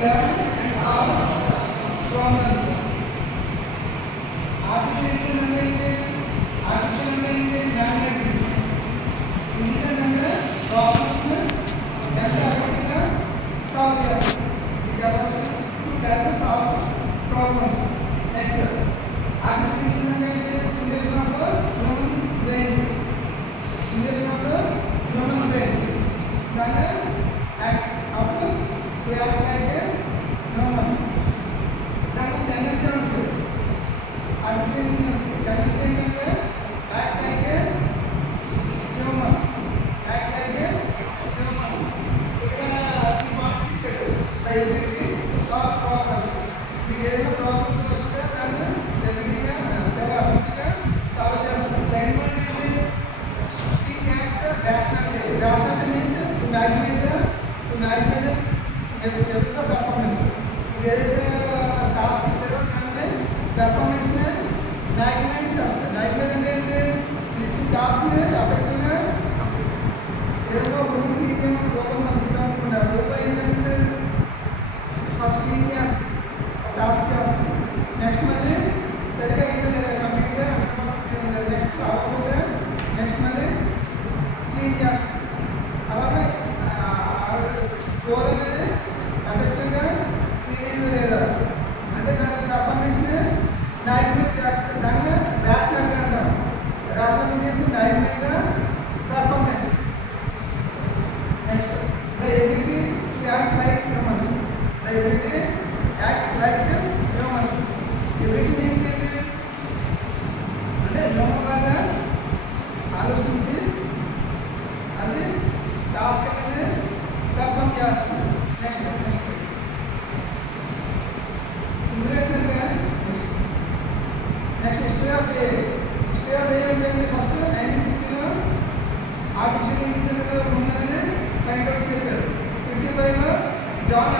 learn and solve problems. Artificial intelligence mathematics. Intelligence problems ఎంత అర్థంగా సాల్వ్ చేస్తారు. The capacity to can solve problems. Next, artificial intelligence simulation of human brains. Simulation of human brains. Then act up to act like a human. Then tendency ఉంటుంది. Artificial intelligence tendency ఏంటంటే act like a human. Act like a human. ఇక్కడ ఈ పాయింట్స్ ఇచ్చాడు. ability to solve problems. మీకు ఏదైనా ప్రాబ్లమ్స్ వస్తే దాన్ని ఎబిలిటీగా చాలా అభివృద్ధిగా సాల్వ్ చేస్తారు. సెకండ్ పాయింట్ ఏంటి? Think act rationally. Rationally means to maximize the performance. ఏదైతే టాస్క్ ఇచ్చారో దాన్ని పెర్ఫార్మెన్స్ని మ్యాగ్నైజ్ చేస్తారు. మ్యాగ్నైజ్ అంటే ఏంటి? ఇచ్చిన టాస్క్ని ఎఫెక్టివ్గా ఏదో రూమ్ తీసి రూపం పంపించాలనుకుంటారు. రూపం ఏం చేస్తుంది? ఫస్ట్ క్లీన్ చేస్తుంది, టాస్క్ చేస్తుంది. నెక్స్ట్ మళ్ళీ సరిగ్గా అయిందా లేదా కంప్లీట్గా 100% నెక్స్ట్ అవుట్పుట్ నెక్స్ట్ మళ్ళీ క్లీన్ చేస్తుంది. అలాగే ఫ్లోర్ అనేది ఎఫెక్టివ్గా క్లీన్ అయిందా లేదా అంటే దాని పెర్ఫార్మెన్స్ని మ్యాగ్నైజ్ చేస్తుంది. దాన్ని రేషనల్ అంటాం. Rational means maximize the performance. Next ability to act like humans. ability act like humans. Ability means ఏంటి అంటే హ్యూమన్ లాగా ఆలోచించి అది టాస్క్ అనేది పెర్ఫార్మ్ చేస్తుంది. నెక్స్ట్ ఇందులో ఏంటంటే నెక్స్ట్ హిస్టరీ ఆఫ్ ఏ ఏంటంటే ఫస్ట్ 1950లో ఆర్టిఫిషియల్ ఇంటెలిజెన్స్ ఉన్నదని ఫైండ్ అవుట్ చేశారు. 55లో జాన్